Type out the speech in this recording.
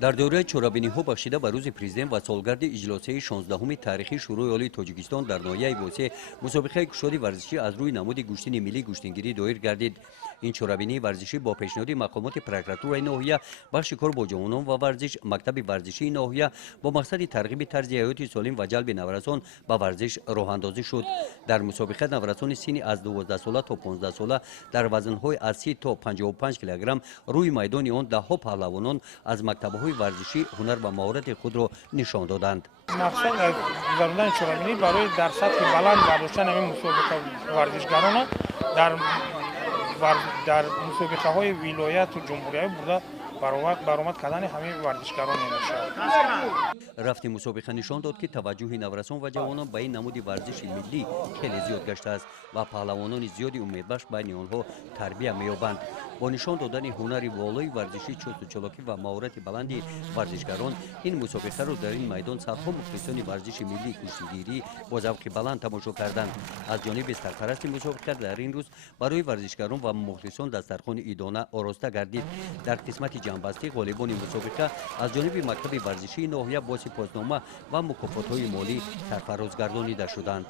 در دوره چرابینی‌ها بخشیده به روز پرزیدنت و سالگرد اجلاسی 16 تاریخی شروع عالی تاجیکستان در ناحیه وسیع مسابقه کشتی ورزشی از روی نمود گوشتین ملی گوشتنگیری دایر گردید. این چرابینی ورزشی با پیشنهاد مقامات پروکراتورای ناحیه، بخش کار با جوانان و ورزش، مکتب ورزشی ناحیه با مقصد ترغیب طرز حیات سالم و جلب نورسان به ورزش راه اندازی شد. در مسابقه نورسان سنی از 12 ساله تا 15 ساله در وزن‌های از 30 تا 55 کیلوگرم روی میدان آن ده‌ها پهلوانان از مکتب‌های ورزشی هنر و مهارت خود را نشان دادند. مقصد از گذراندن چرابینی برای در سطح بلند برداشتن این مسابقه ورزشکاران در مسابقه های ولایت و جمهوری بوده برآمد کردن همه ورزشکاران میشه. رفت مسابقه نشان داد که توجه نورسان و جوانان به این نمود ورزش ملی خیلی زیاد گشته است و پهلوانان زیادی امیدبخش بین آنها تربیت می‌یابند. با نشان دادن هنری والای ورزشی، چست و چالاکی و مهارت بلندی ورزشکاران، این مسابقه را در این میدان صدها مخلصان ورزش ملی کشتیگیری با ذوق بلند تماشا کردند. از جانب سرپرست مسابقه در این روز برای ورزشکاران و مخلصان دسترخوان عیدانه آراسته گردید. در قسمت جنبستی غالبان مسابقه از جانب مکتب ورزشی ناحیه با سپاسنامه و مکافات‌های مالی سرفراز گردانیده شدند.